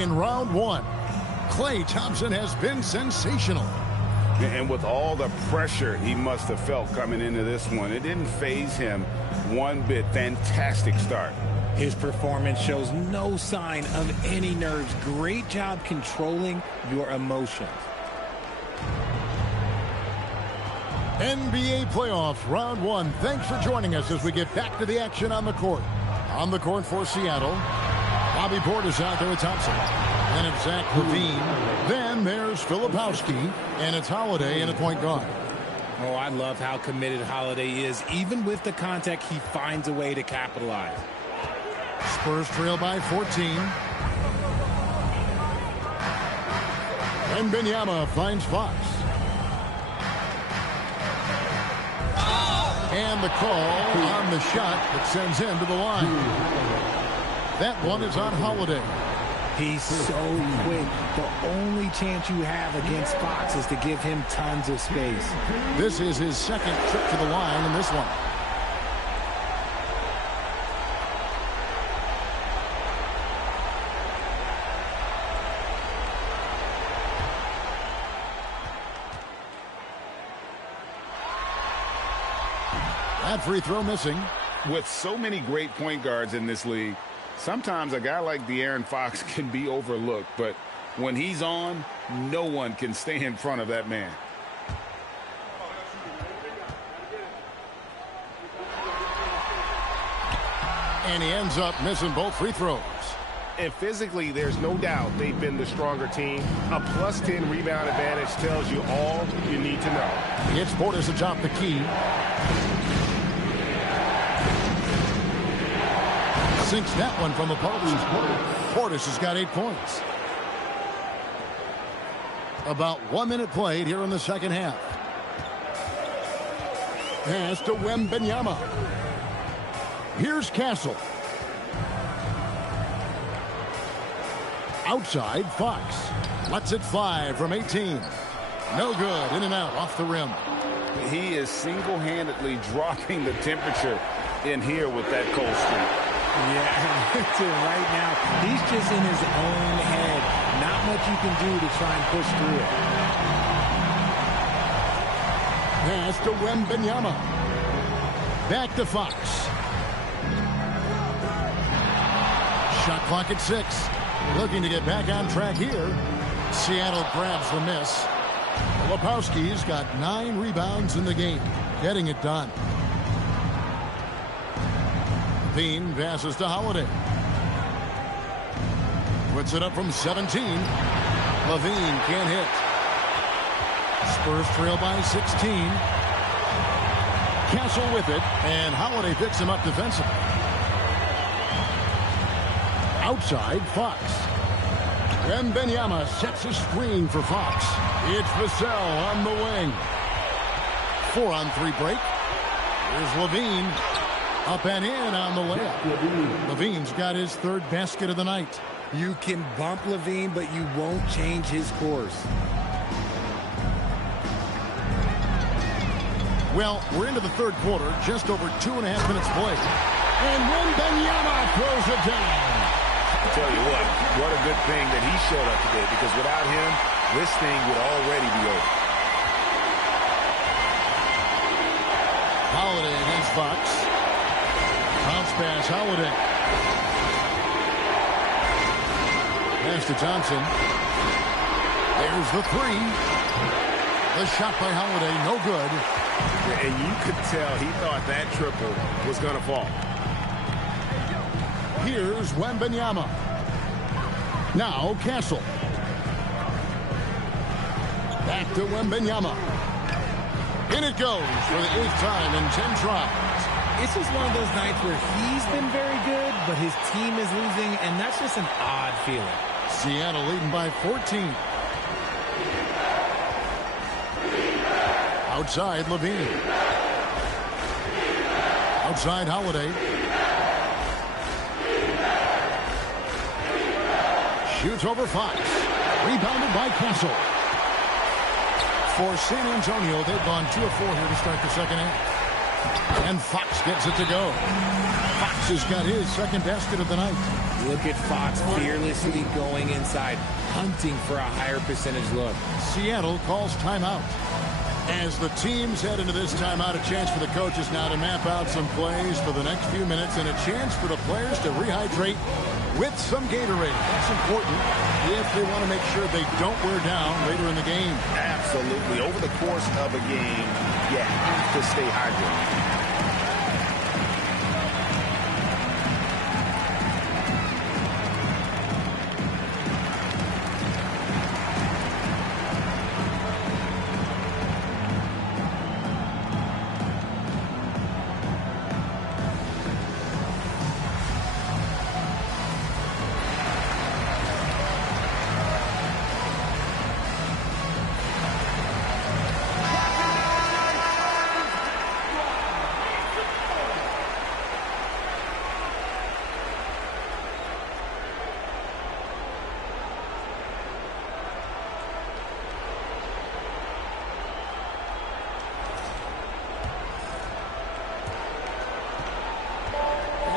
in round one. Klay Thompson has been sensational. And with all the pressure he must have felt coming into this one, it didn't faze him one bit. Fantastic start. His performance shows no sign of any nerves. Great job controlling your emotions. NBA playoffs, round one. Thanks for joining us as we get back to the action on the court. On the court for Seattle, Bobby Portis out there with Thompson. Then it's Zach LaVine. Then there's Filipowski, and it's Holiday in a point guard. Oh, I love how committed Holiday is. Even with the contact, he finds a way to capitalize. Spurs trail by 14. Wembanyama finds Fox. And the call on the shot that sends him to the line. That one is on Holiday. He's so quick. The only chance you have against Fox is to give him tons of space. This is his second trip to the line in this one. That free throw missing. With so many great point guards in this league, sometimes a guy like De'Aaron Fox can be overlooked, but when he's on, no one can stay in front of that man. And he ends up missing both free throws. And physically, there's no doubt they've been the stronger team. A plus 10 rebound advantage tells you all you need to know. It's Portis atop the key. Sinks that one from the post. Portis has got 8 points. About 1 minute played here in the second half. Pass to Wembanyama. Here's Castle. Outside, Fox. Lets it fly from 18. No good. In and out, off the rim. He is single-handedly dropping the temperature in here with that cold streak. Yeah, right now, he's just in his own head. Not much you can do to try and push through it. Pass to Wembanyama. Back to Fox. Shot clock at 6. Looking to get back on track here. Seattle grabs the miss. Filipowski's got 9 rebounds in the game. Getting it done. LaVine passes to Holiday. Puts it up from 17. LaVine can't hit. Spurs trail by 16. Castle with it, and Holiday picks him up defensively. Outside, Fox. Wembanyama sets a screen for Fox. It's Vassell on the wing. 4-on-3 break. Here's LaVine. Up and in on the layup. LaVine's got his 3rd basket of the night. You can bump LaVine, but you won't change his course. Well, we're into the 3rd quarter, just over 2.5 minutes played. And Wembanyama throws it down. I tell you what a good thing that he showed up today, because without him, this thing would already be over. Holiday against Fox. Bounce pass, Holiday. Pass to Thompson. There's the 3. The shot by Holiday, no good. And you could tell he thought that triple was going to fall. Here's Wembanyama. Now Castle. Back to Wembanyama. In it goes for the 8th time in 10 tries. It's just one of those nights where he's been very good, but his team is losing, and that's just an odd feeling. Seattle leading by 14. Outside, LaVine. Outside, Holiday. Shoots over Fox. Rebounded by Castle. For San Antonio, they've gone 2 of 4 here to start the second half. And Fox gets it to go. Fox has got his second basket of the night. Look at Fox fearlessly going inside, hunting for a higher percentage look. Seattle calls timeout. As the teams head into this timeout, a chance for the coaches now to map out some plays for the next few minutes and a chance for the players to rehydrate with some Gatorade. That's important if they want to make sure they don't wear down later in the game. Absolutely. Over the course of a game, you have to stay hydrated.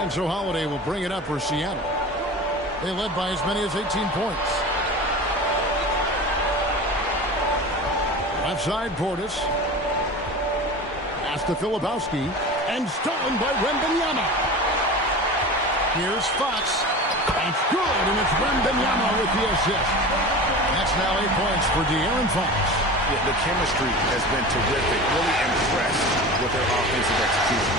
And so Holiday will bring it up for Seattle. They led by as many as 18 points. Left side, Portis. Pass to Filipowski. And stolen by Wembanyama. Here's Fox. That's good, and it's Wembanyama with the assist. That's now 8 points for De'Aaron Fox. Yeah, the chemistry has been terrific. Really impressed with their offensive execution.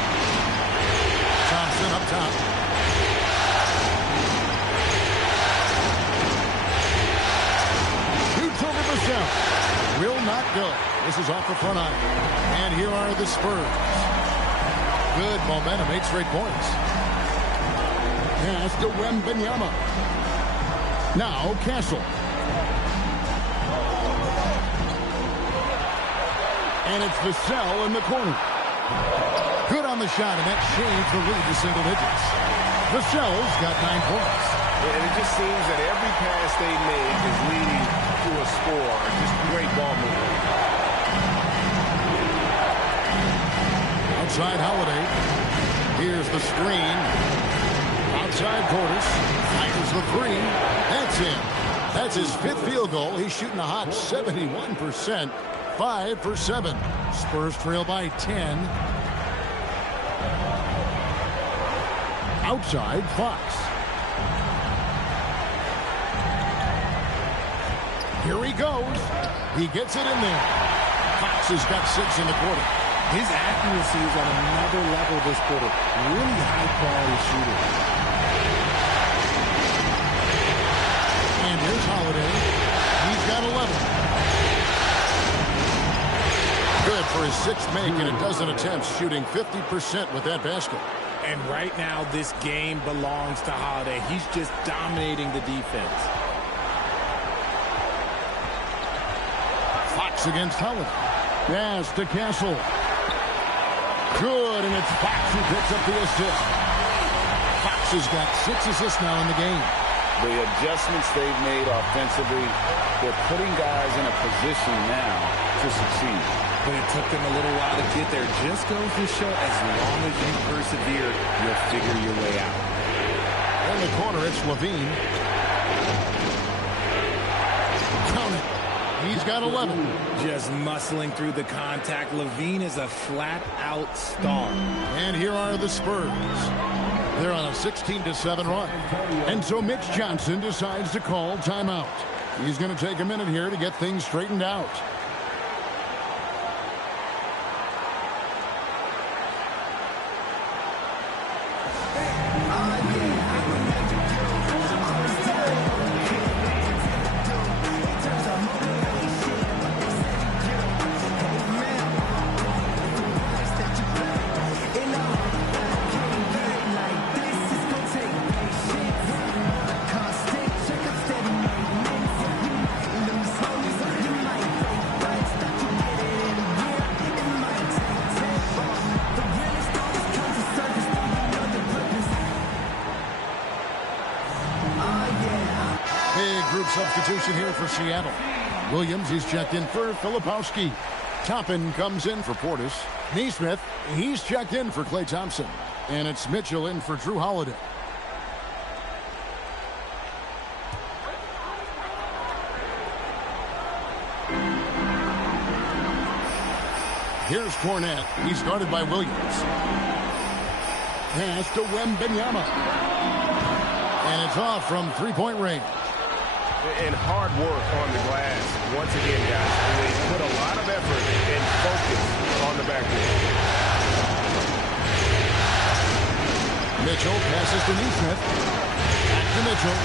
Thompson up top. Shoots over the cell. Will not go. This is off the front iron. And here are the Spurs. Good momentum, 8 straight points. Pass to Wembanyama. Now Castle. And it's Vassell in the corner. Good on the shot, and that changed the lead to single digits. Vassell's got 9 points. And it just seems that every pass they make is leading to a score. Just great ball movement. Outside Holiday. Here's the screen. Outside Portis. Fires the three. That's in. That's his 5th field goal. He's shooting a hot 71%. 5 for 7. Spurs trail by 10. Outside Fox. Here he goes. He gets it in there. Fox has got 6 in the quarter. His accuracy is on another level this quarter. Really high-quality shooter. And here's Holiday. He's got 11. Good for his 6th make and a dozen attempts, shooting 50% with that basket. And right now, this game belongs to Holiday. He's just dominating the defense. Fox against Holiday. Pass to Castle. Good, and it's Fox who picks up the assist. Fox has got 6 assists now in the game. The adjustments they've made offensively, they're putting guys in a position now to succeed. But it took them a little while to get there. Just goes to show, as long as you persevere, you'll figure your way out. In the corner, it's Levine. Count it. He's got 11. Just muscling through the contact. Levine is a flat-out star. And here are the Spurs. They're on a 16-7 run. And so Mitch Johnson decides to call timeout. He's going to take a minute here to get things straightened out. Substitution here for Seattle. Williams, he's checked in for Filipowski. Toppin comes in for Portis. Neesmith, he's checked in for Klay Thompson. And it's Mitchell in for Drew Holiday. Here's Cornette. He's guarded by Williams. Pass to Wembanyama. And it's off from three-point range. And hard work on the glass. Once again, guys, they put a lot of effort and focus on the back end. Mitchell passes to Neesmith. Back to Mitchell.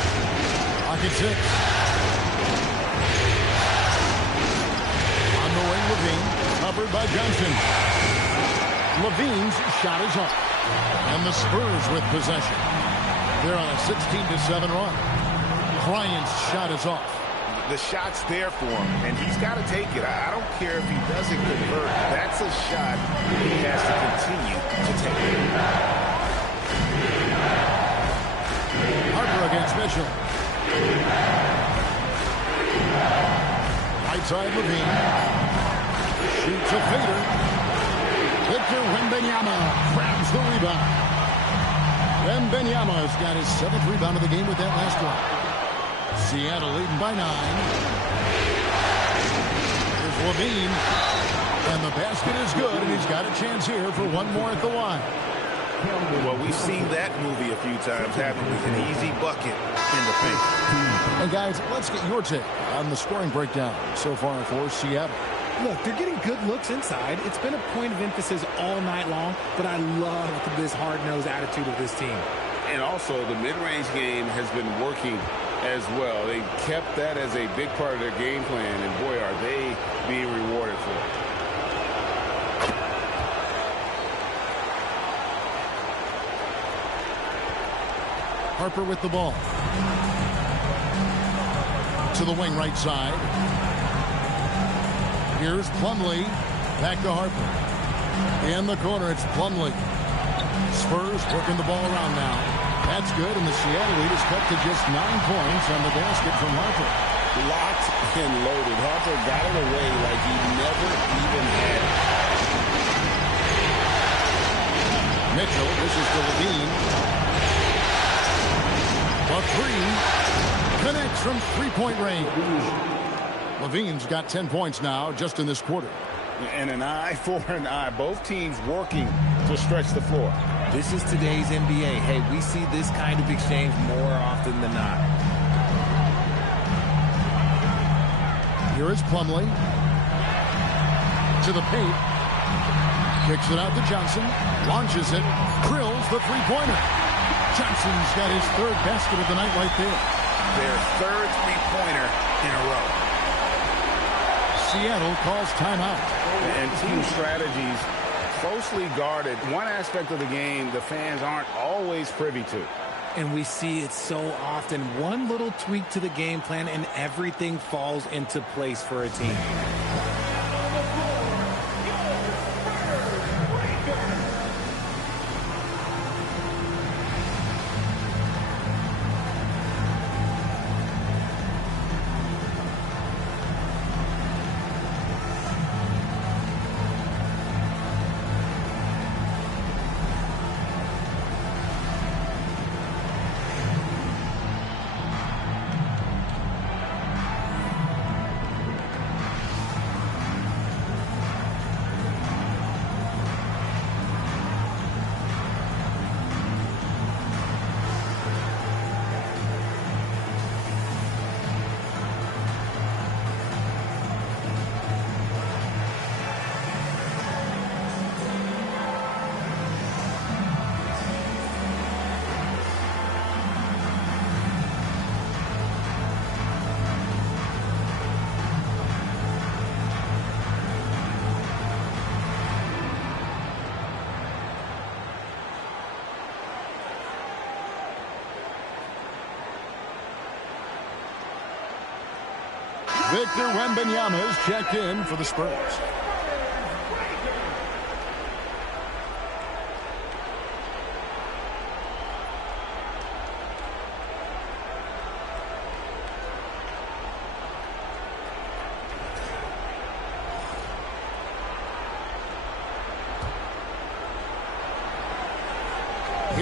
Pocket 6. On the wing, Levine. Covered by Johnson. Levine's shot is up. And the Spurs with possession. They're on a 16-7 run. Bryant's shot is off. The shot's there for him, and he's got to take it. I don't care if he doesn't convert. That's a shot he has to continue to take. Harper against Mitchell. Right side Levine. Shoots a fader. Victor Wembanyama grabs the rebound. Wembanyama's got his 7th rebound of the game with that last one. Seattle leading by 9. Here's Levine. And the basket is good, and he's got a chance here for one more at the line. Well, we've seen that movie a few times, haven't we? An easy bucket in the paint. And guys, let's get your take on the scoring breakdown so far for Seattle. Look, they're getting good looks inside. It's been a point of emphasis all night long, but I love this hard-nosed attitude of this team. And also, the mid-range game has been working as well. They kept that as a big part of their game plan, and boy, are they being rewarded for it. Harper with the ball. To the wing right side. Here's Plumlee. Back to Harper. In the corner, it's Plumlee. Spurs working the ball around now. That's good, and the Seattle lead is cut to just 9 points on the basket from Harper. Locked and loaded. Harper got it away like he never even had it. Mitchell, this is to Levine. A 3 connects from three-point range. Levine's got 10 points now just in this quarter. And an eye for an eye. Both teams working to stretch the floor. This is today's NBA. Hey, we see this kind of exchange more often than not. Here is Plumlee. To the paint. Kicks it out to Johnson. Launches it. Drills the three-pointer. Johnson's got his 3rd basket of the night right there. Their 3rd three-pointer in a row. Seattle calls timeout. And team strategies closely guarded. One aspect of the game the fans aren't always privy to. And we see it so often. One little tweak to the game plan and everything falls into place for a team. Victor Wembanyama is checked in for the Spurs.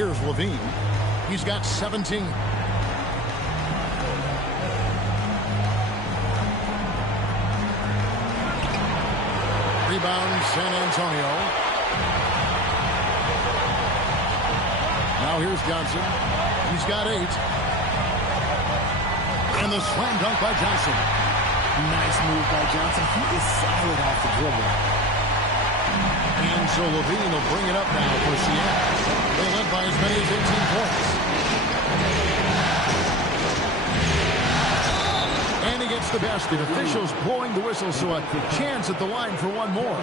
Here's Levine. He's got 17. Rebound, San Antonio. Now here's Johnson. He's got 8. And the slam dunk by Johnson. Nice move by Johnson. He is solid off the dribble. And so Levine will bring it up now for Seattle. They led by as many as 18 points. And he gets the basket. Officials blowing the whistle, so a chance at the line for one more.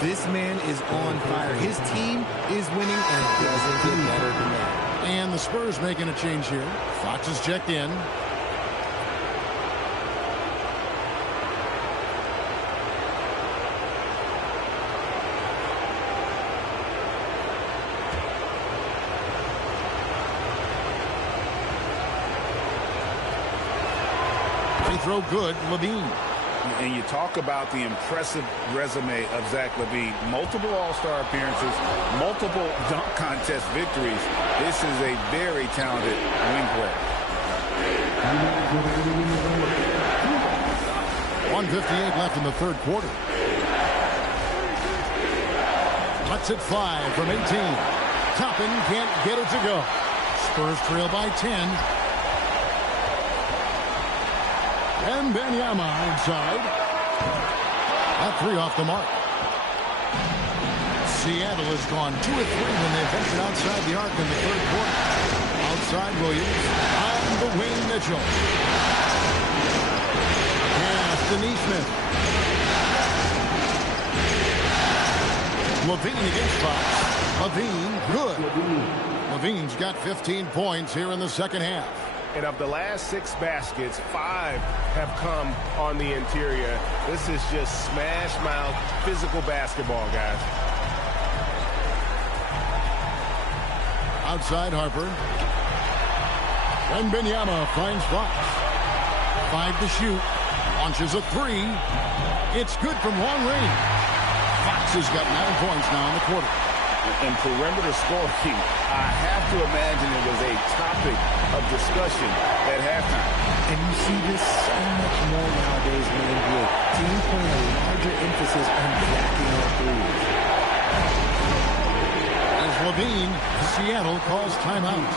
This man is on fire. His team is winning, and it doesn't get better than that. And the Spurs making a change here. Fox is checked in. Throw good, Levine. And you talk about the impressive resume of Zach LaVine. Multiple All-Star appearances, multiple dunk contest victories. This is a very talented wing player. 1:58 left in the third quarter. Lets it fly from 18. Toppin can't get it to go. Spurs trail by 10. And Benyama inside. That 3 off the mark. Seattle has gone 2 of 3 when they ventured outside the arc in the third quarter. Outside Williams. On the wing, Mitchell. Pass to Neesmith. Levine against Fox. Levine, good. Levine's got 15 points here in the second half. And of the last 6 baskets, 5 have come on the interior. This is just smash mouth physical basketball, guys. Outside Harper. And Benyama finds Fox. 5 to shoot. Launches a 3. It's good from long range. Fox has got 9 points now in the quarter. And perimeter scoring, I have to imagine it was a topic of discussion at halftime. And you see this so much more nowadays in the NBA. Teams putting a larger emphasis on jacking up threes. As Levine, Seattle calls timeout.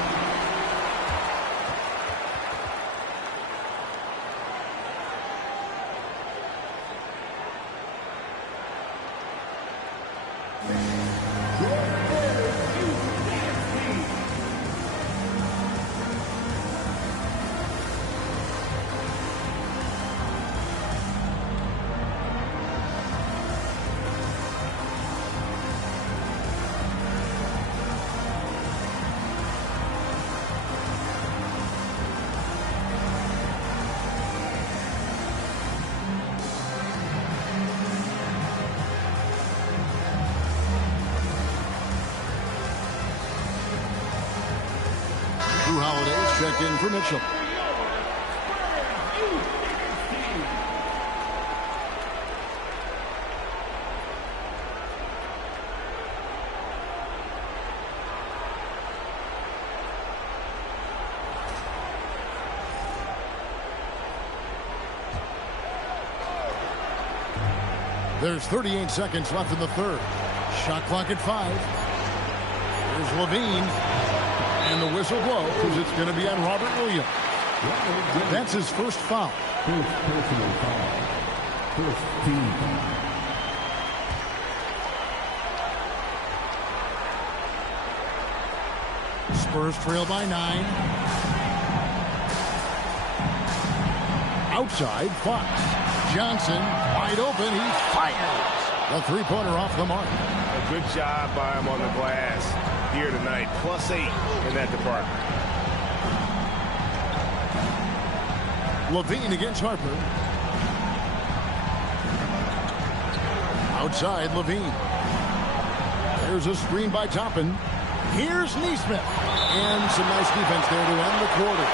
Holiday's checked in for Mitchell. There's 38 seconds left in the third. Shot clock at 5. Here's Levine. And the whistle blows because it's going to be on Robert Williams. That's his first foul. First personal foul. First team foul. Spurs trail by 9. Outside, Fox. Johnson, wide open. He fires. The three-pointer off the mark. A good job by him on the glass here tonight. +8 in that department. Levine against Harper. Outside, Levine. There's a screen by Toppin. Here's Neesmith. And some nice defense there to end the quarter.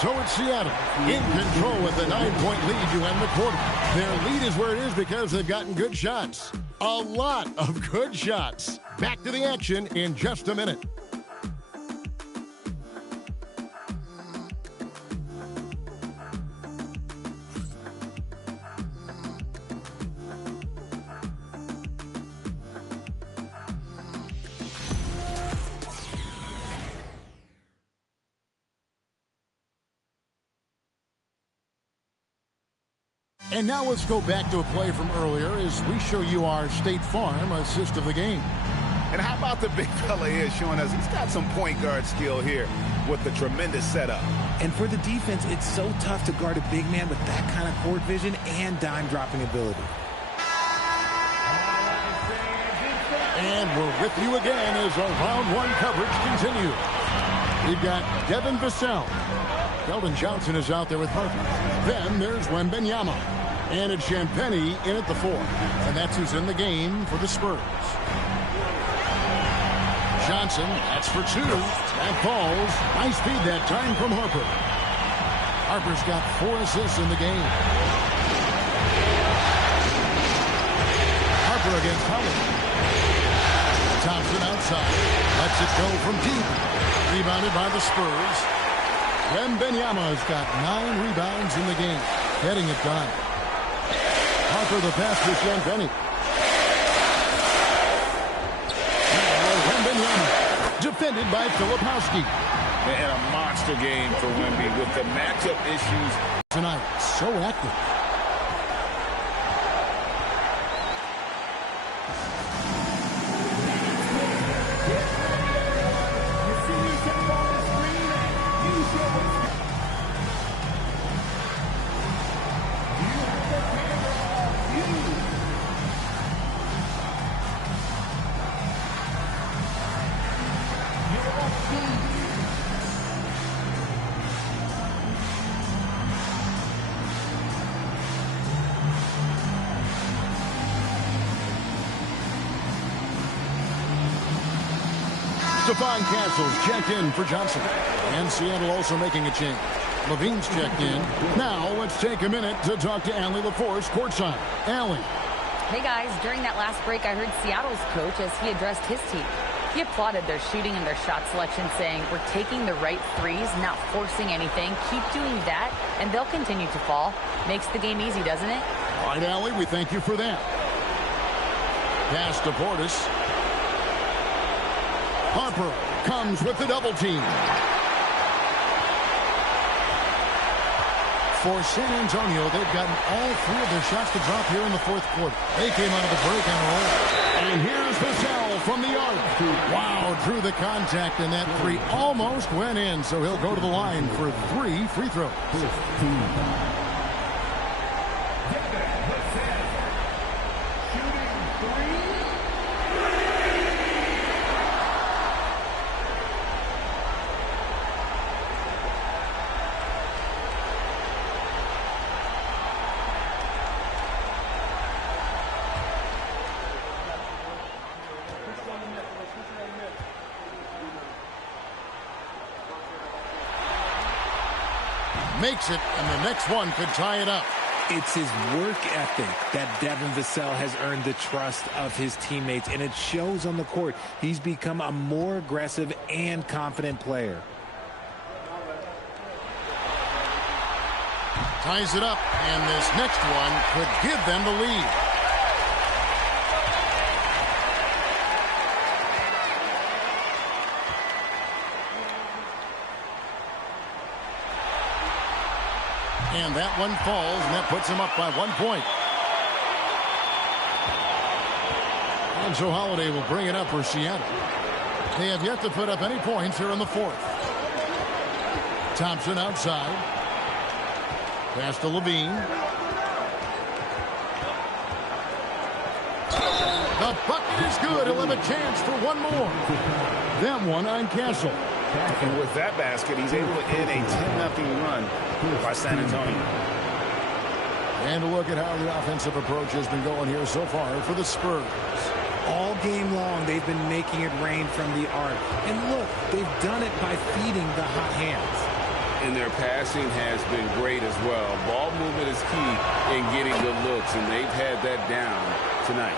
So it's Seattle in control with a 9-point lead to end the quarter. Their lead is where it is because they've gotten good shots. A lot of good shots. Back to the action in just a minute. And now let's go back to a play from earlier as we show you our State Farm assist of the game. And how about the big fella here showing us he's got some point guard skill here with the tremendous setup. And for the defense, it's so tough to guard a big man with that kind of court vision and dime-dropping ability. And we're with you again as our round one coverage continues. We've got Devin Vassell. Keldon Johnson is out there with Harper. Then there's Wembanyama. And it's Champagnie in at the 4. And that's who's in the game for the Spurs. Johnson, that's for 2. That falls. Nice feed that time from Harper. Harper's got 4 assists in the game. Harper against Howard. Thompson outside. Lets it go from deep. Rebounded by the Spurs. Wembanyama's got 9 rebounds in the game. Getting it done. Harper the pass to Champagnie. Wembanyama defended by Filipowski. And a monster game for Wemby with the matchup issues. Tonight, so active. Stephon Castle's checked in for Johnson. And Seattle also making a change. Levine's checked in. Now let's take a minute to talk to Allie LaForce courtside. Allie. Hey guys, during that last break I heard Seattle's coach as he addressed his team. He applauded their shooting and their shot selection, saying, we're taking the right threes, not forcing anything. Keep doing that, and they'll continue to fall. Makes the game easy, doesn't it? All right, Allie, we thank you for that. Pass to Portis. Harper comes with the double team. For San Antonio, they've gotten all 3 of their shots to drop here in the 4th quarter. They came out of the break on a roll. And here's Vassell from the arc. Wow, drew the contact, and that 3 almost went in. So he'll go to the line for 3 free throws. Makes it, and the next one could tie it up. It's his work ethic that Devin Vassell has earned the trust of his teammates, and it shows on the court. He's become a more aggressive and confident player. Ties it up, and this next one could give them the lead. And that one falls, and that puts him up by 1 point. And so Holiday will bring it up for Seattle. They have yet to put up any points here in the 4th. Thompson outside. Pass to Levine. The bucket is good. He'll have a chance for one more. That one on Castle. And with that basket, he's able to end a 10-0 run by San Antonio. And a look at how the offensive approach has been going here so far for the Spurs. All game long, they've been making it rain from the arc. And look, they've done it by feeding the hot hands. And their passing has been great as well. Ball movement is key in getting good looks, and they've had that down tonight.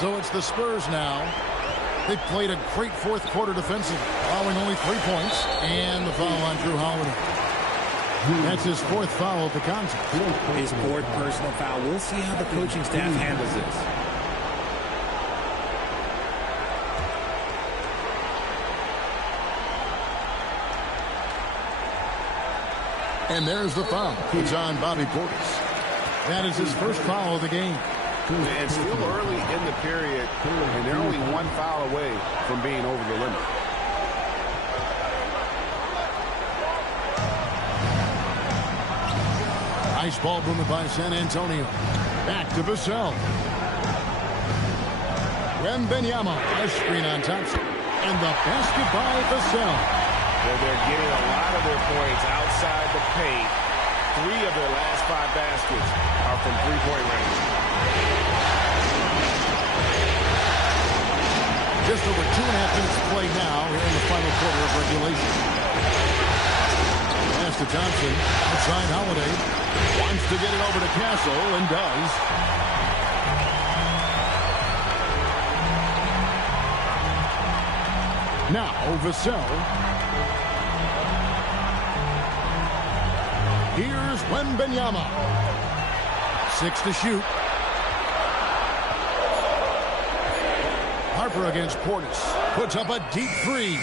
So it's the Spurs now. They played a great fourth quarter defensive, allowing only 3 points, and the foul on Drew Holiday. That's his fourth foul of the contest. His fourth personal foul. We'll see how the coaching staff handles this. And there's the foul. It's on Bobby Portis. That is his first foul of the game. And still early in the period, and they're only one foul away from being over the limit. Nice ball movement by San Antonio. Back to Vassell. Wembanyama, a screen on Thompson. And the basket by Vassell. Well, they're getting a lot of their points outside the paint. 3 of their last 5 baskets are from three-point range. Just over 2.5 minutes to play now here in the final quarter of regulation. Pass to Thompson. Outside Holiday. Wants to get it over to Castle and does. Now Vassell. Here's Wembanyama. 6 to shoot. Harper against Portis. Puts up a deep 3.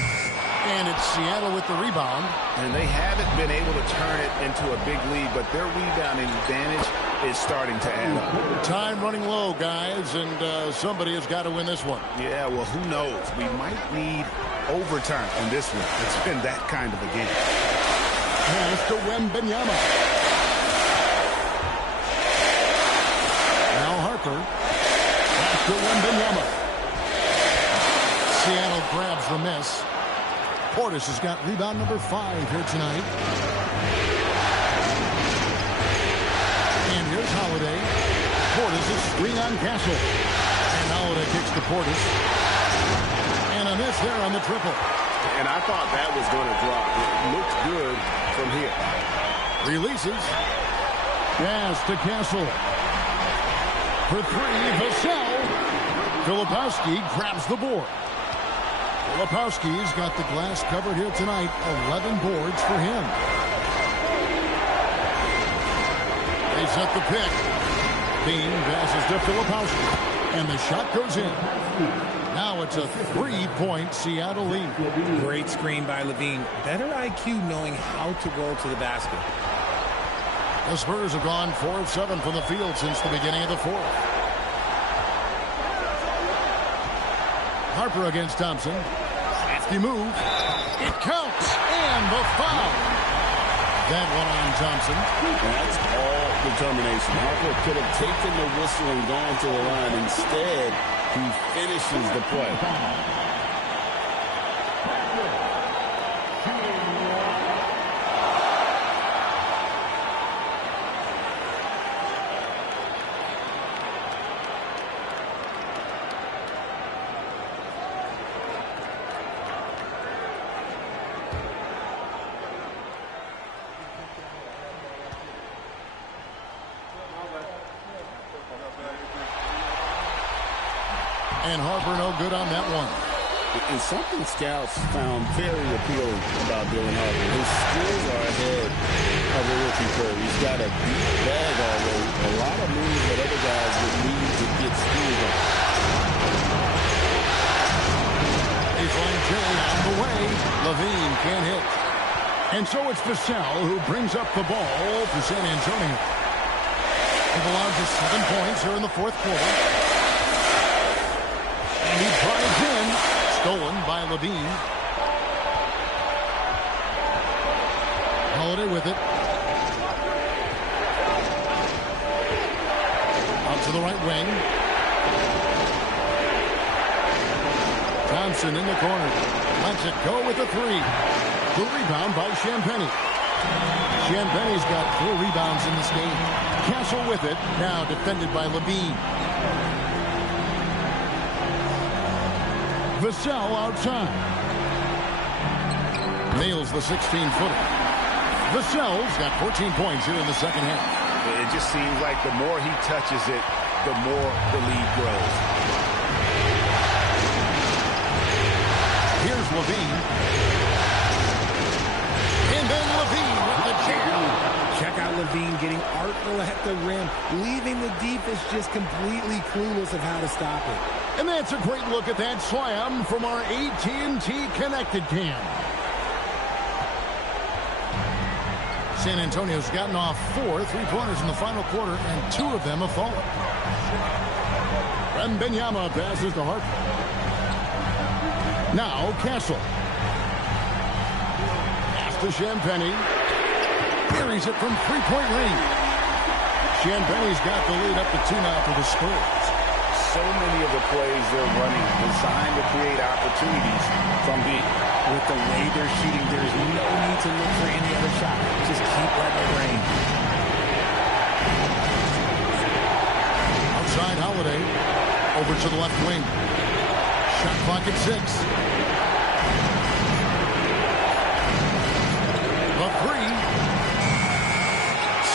And it's Seattle with the rebound. And they haven't been able to turn it into a big lead, but their rebounding advantage is starting to add up. Time running low, guys, and somebody has got to win this one. Yeah, well, who knows? We might need overtime on this one. It's been that kind of a game. Pass to Wembanyama. Now Harper. Pass to Wembanyama. Seattle grabs the miss. Portis has got rebound number 5 here tonight. And here's Holiday. Portis is screen on Castle. And Holiday kicks to Portis. And a miss there on the triple. And I thought that was going to drop. It looked good from here. Releases. Pass to Castle. For 3, Vassell. Filipowski grabs the board. Filipowski's got the glass covered here tonight. 11 boards for him. They set the pick. Bean passes to Filipowski. And the shot goes in. Now it's a 3-point Seattle lead. Great screen by Levine. Better IQ knowing how to go to the basket. The Spurs have gone 4 of 7 from the field since the beginning of the fourth. Harper against Thompson. Crafty move. It counts. And the foul. That one on Thompson. That's all determination. Harper could have taken the whistle and gone to the line. Instead, he finishes the play. And Harper no good on that one. And something scouts found very appealing about Dylan Harper. His skills are ahead of a rookie curve. He's got a deep bag already. A lot of moves that other guys would need to get skills on. Baseline J out of the way. Levine can't hit. And so it's Vassell who brings up the ball for San Antonio. They've allowed just 7 points here in the fourth quarter. And he drives in. Stolen by Levine. Holiday with it. Out to the right wing. Thompson in the corner. Lets it go with a 3. The rebound by Champagnie. Champagnie's got 4 rebounds in this game. Castle with it. Now defended by Levine. Vassell outside. Nails the 16-footer. Vassell's got 14 points here in the second half. It just seems like the more he touches it, the more the lead grows. Here's Levine. And then Levine with the jam. Check out Levine getting artful at the rim, leaving the defense just completely clueless of how to stop it. And that's a great look at that slam from our AT&T Connected Cam. San Antonio's gotten off 4 3-pointers in the final quarter, and 2 of them have fallen. Wembanyama passes to Harper. Now Castle. Pass to Champagnie. Carries it from three-point range. Champagnie's got the lead up to 2 now for the Spurs. So many of the plays they're running designed to create opportunities from deep. With the way they're shooting, there's no need to look for any other shot. Just keep letting it rain. Outside Holiday. Over to the left wing. Shot clock at 6. The 3.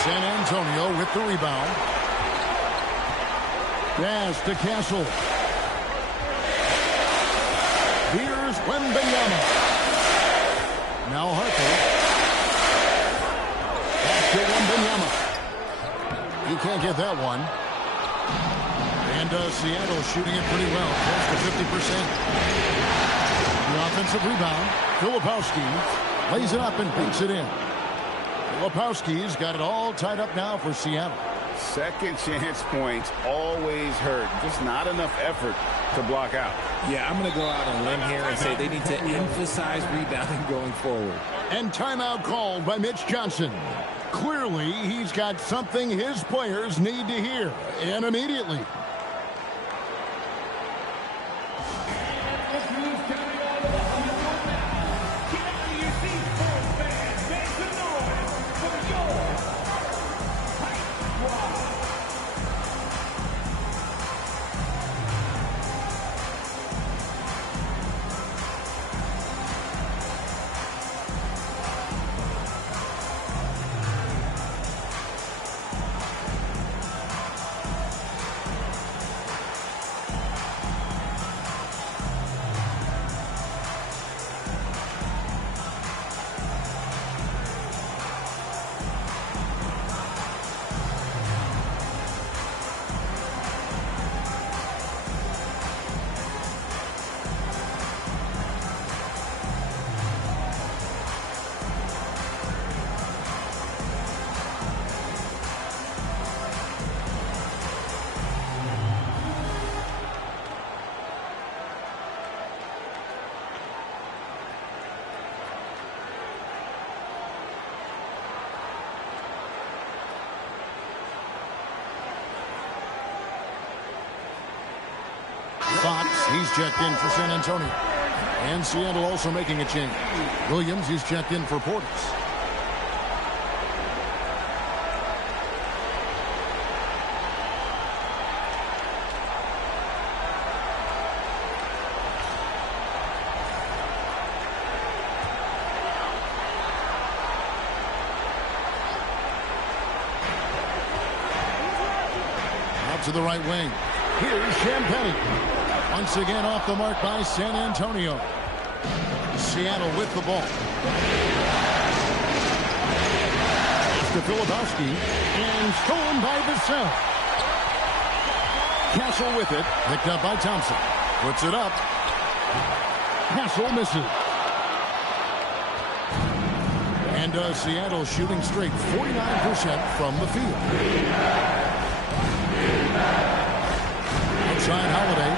San Antonio with the rebound. Pass to Castle. Here's Wembanyama. Now Harper. Back to Wembanyama. He can't get that one. And Seattle shooting it pretty well, close to 50%. The offensive rebound. Filipowski lays it up and banks it in. Filipowski's got it all tied up now for Seattle. Second chance points always hurt. Just not enough effort to block out. Yeah, I'm going to go out on a limb here and say they need to emphasize rebounding going forward. And timeout called by Mitch Johnson. Clearly, he's got something his players need to hear, and immediately. Fox, he's checked in for San Antonio. And Seattle also making a change. Williams, he's checked in for Portis. Out to the right wing. Here's Champagnie. Once again off the mark by San Antonio. Seattle with the ball. Pass to Filipowski. And stolen by Vassell. Castle with it. Picked up by Thompson. Puts it up. Castle misses. And Seattle shooting straight 49% from the field. Outside Holiday.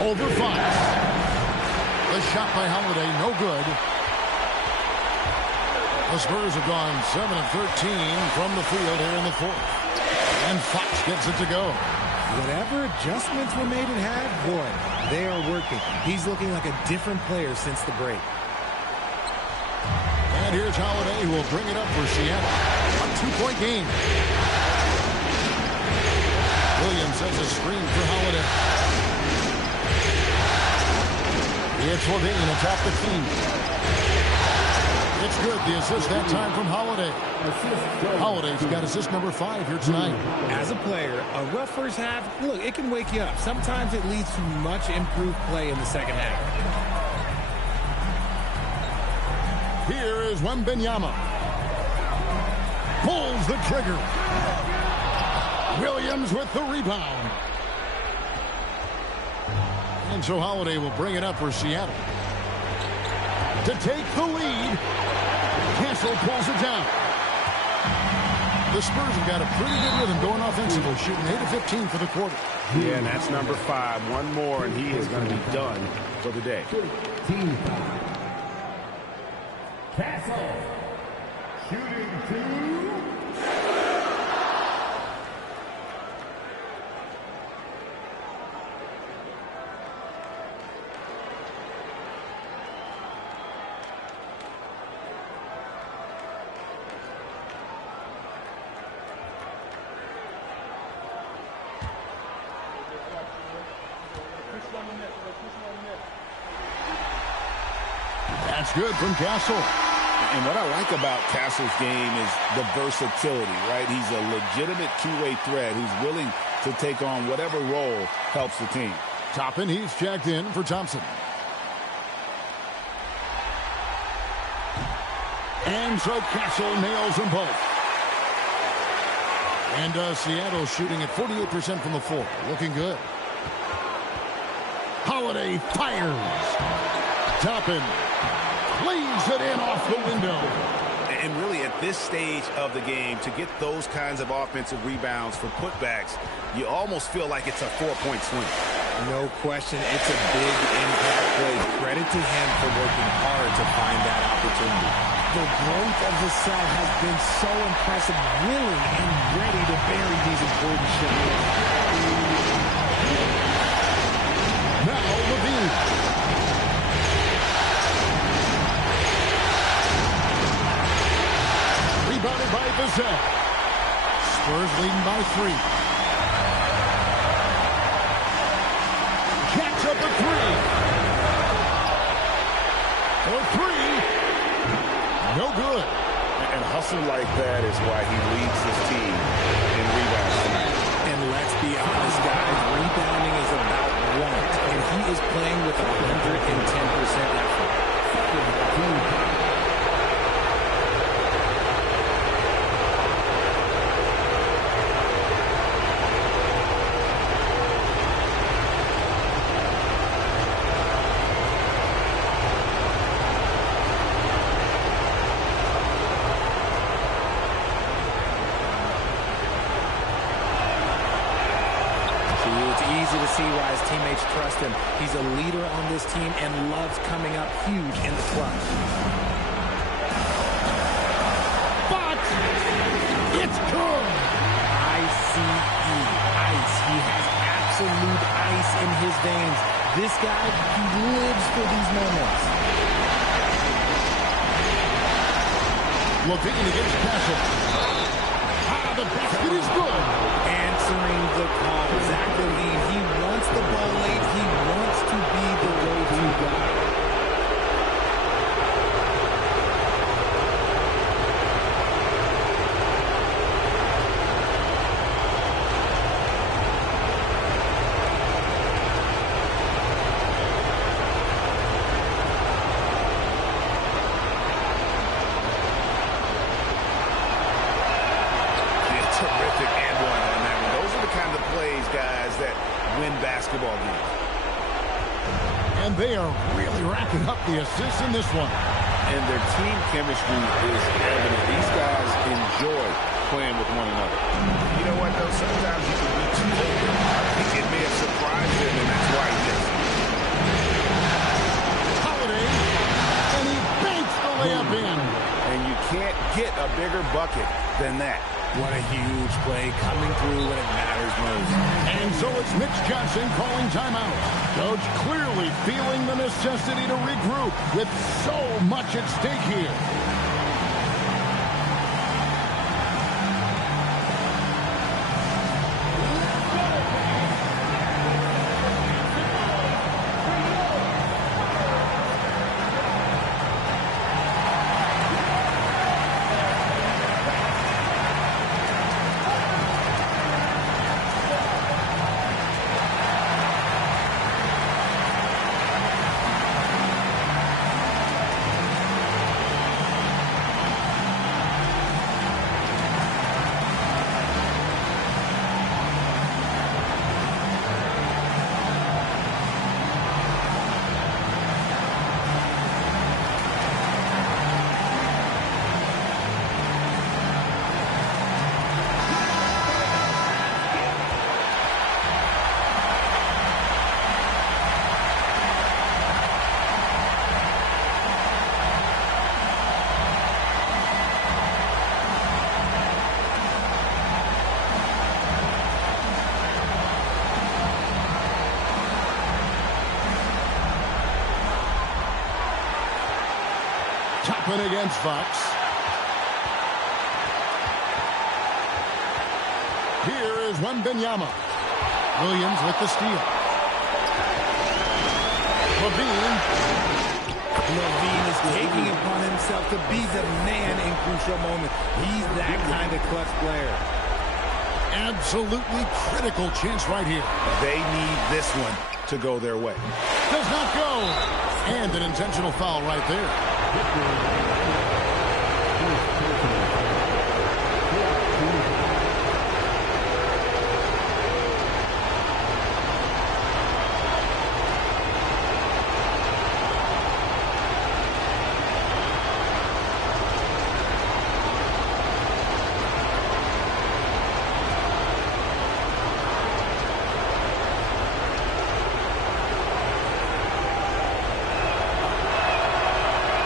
Over Fox. The shot by Holiday, no good. The Spurs have gone 7 of 13 from the field here in the fourth. And Fox gets it to go. Whatever adjustments were made at half, boy, they are working. He's looking like a different player since the break. And here's Holiday, who will bring it up for Seattle. A 2-point game. Williams sends a screen for Holiday. It's Levine atop the key. It's good. The assist that time from Holiday. Holiday's got assist number 5 here tonight. As a player, a rough first half, look, it can wake you up. Sometimes it leads to much improved play in the second half. Here is Wembanyama. Pulls the trigger. Williams with the rebound. And so Holiday will bring it up for Seattle. To take the lead. Castle pulls it down. The Spurs have got a pretty good rhythm going offensively, shooting 8 of 15 for the quarter. Yeah, and that's number 5. One more, and he is going to be done for the day. Team foul. Castle. Shooting 2. That's good from Castle. And what I like about Castle's game is the versatility, right? He's a legitimate two-way threat who's willing to take on whatever role helps the team. Toppin, he's checked in for Thompson. And so Castle nails them both. And Seattle shooting at 48% from the floor. Looking good. Holiday fires. Toppin leaves it in off the window. And really at this stage of the game, to get those kinds of offensive rebounds for putbacks, you almost feel like it's a 4-point swing. No question, it's a big impact play. Credit to him for working hard to find that opportunity. The growth of the cell has been so impressive, willing and ready to bury these important shots. Now Levine. Rebounded by Vassell. Spurs leading by 3. Jacks up a 3. For 3. No good. And hustle like that is why he leads his team in rebounds tonight. And let's be honest, guys, rebounding is about want, and he is playing with 110% effort. To see why his teammates trust him. He's a leader on this team and loves coming up huge in the clutch. But it's good. I-C-E, ice. He has absolute ice in his veins. This guy, he lives for these moments. Levine against Castle. The basket is good. Answering the call. Zach Levine, he wants the ball late. He wants to be the go-to guy. Terrific and one on that one. Those are the kind of plays, guys, that win basketball games. And they are really racking up the assists in this one. And their team chemistry is evident. These guys enjoy playing with one another. You know what, though? Sometimes you can be too open. I think it may have surprised him, and that's why he missed. Holiday, and he banks the layup in. And you can't get a bigger bucket than that. What a huge play coming through when it matters most. And so it's Mitch Johnson calling timeout. Coach clearly feeling the necessity to regroup with so much at stake here. open against Fox. Here is Wembanyama. Williams with the steal. Levine is taking it upon himself to be the man in crucial moments. He's that kind of clutch player. Absolutely critical chance right here. They need this one to go their way. Does not go. And an intentional foul right there.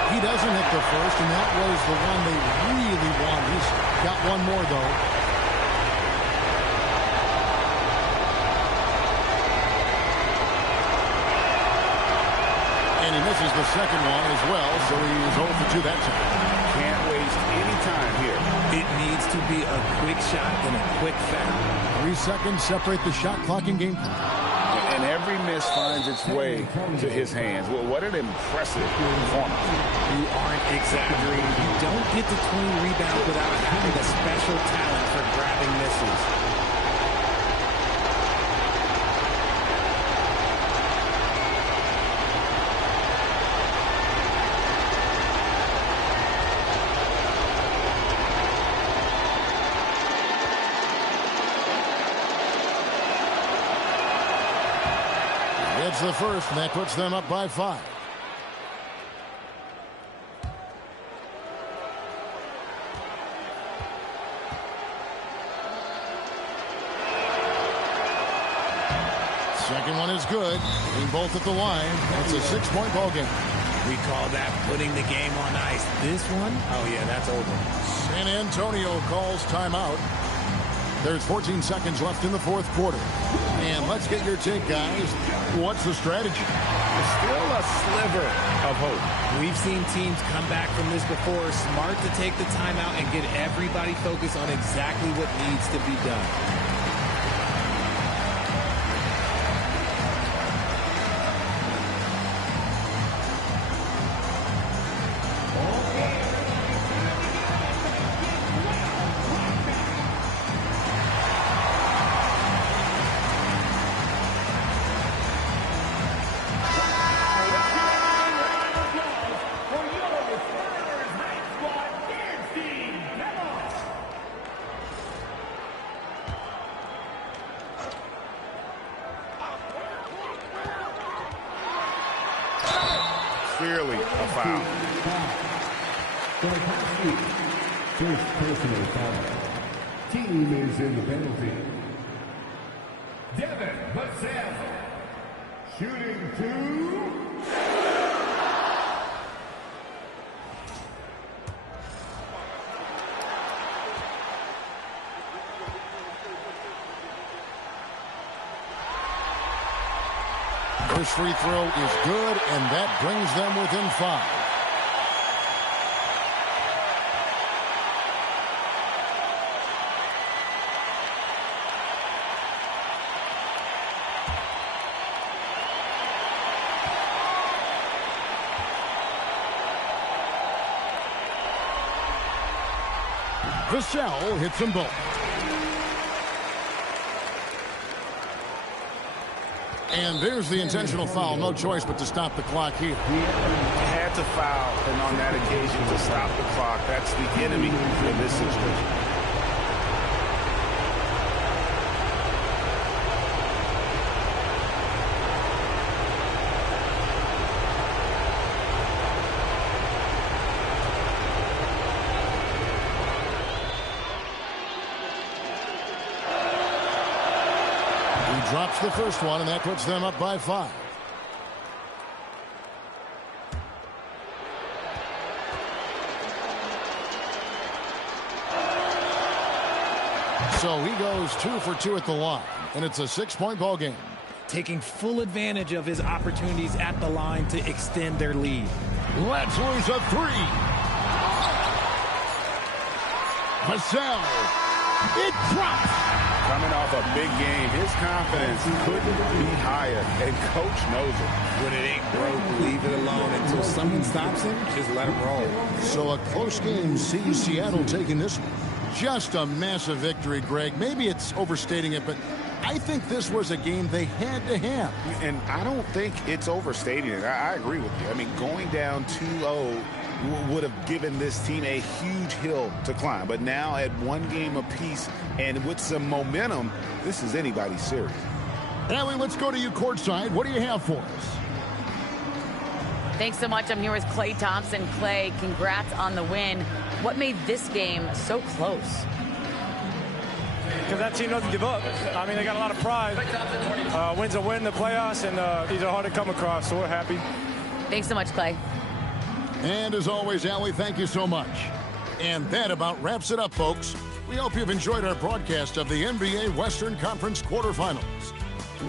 He doesn't hit the first, and that was the one they really wanted. He's got one more, though. And he misses the second one as well, so he's 0 for 2 that time. Can't waste any time here. It needs to be a quick shot and a quick foul. 3 seconds separate the shot clock and game clock. And every miss finds its way to his hands. Well, what an impressive performance. You aren't exaggerating. You don't get to 20 rebounds without having a special talent for grabbing misses. It's the first, and that puts them up by 5. Second one is good. Being both at the line. It's a 6-point ball game. We call that putting the game on ice. This one, oh yeah, that's over. San Antonio calls timeout. There's 14 seconds left in the fourth quarter. And let's get your take, guys. What's the strategy? Still a sliver of hope. We've seen teams come back from this before. Smart to take the timeout and get everybody focused on exactly what needs to be done. Clearly a foul. First personal foul. Team is in the penalty. Devin Vassell. Shooting 2. First free throw is good, and that brings them within 5. Vassell hits them both. And there's the intentional foul. No choice but to stop the clock here. Had to foul, and on that occasion to stop the clock. That's the enemy in this situation. Drops the first one, and that puts them up by 5. So he goes 2 for 2 at the line, and it's a 6-point ball game. Taking full advantage of his opportunities at the line to extend their lead. Let's lose a 3. Vassell. It drops. Coming off a big game, his confidence couldn't be higher, and coach knows it. When it ain't broke, leave it alone until someone stops him. Just let him roll. So a close game sees Seattle taking this one. Just a massive victory, Greg. Maybe it's overstating it, but I think this was a game they had to have. And I don't think it's overstating it. I agree with you. I mean, going down 2-0 would have given this team a huge hill to climb. But now at one game apiece and with some momentum, this is anybody's series. Allie, let's go to you courtside. What do you have for us? Thanks so much. I'm here with Klay Thompson. Klay, congrats on the win. What made this game so close? Because that team doesn't give up. I mean, they got a lot of pride. Wins a win in the playoffs, and these are hard to come across, so we're happy. Thanks so much, Klay. And as always, Allie, thank you so much. And that about wraps it up, folks. We hope you've enjoyed our broadcast of the NBA Western Conference quarterfinals.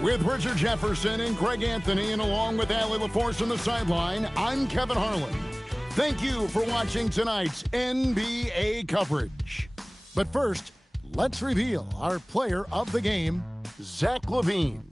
With Richard Jefferson and Greg Anthony, and along with Allie LaForce on the sideline, I'm Kevin Harlan. Thank you for watching tonight's NBA coverage. But first, let's reveal our player of the game, Zach LaVine.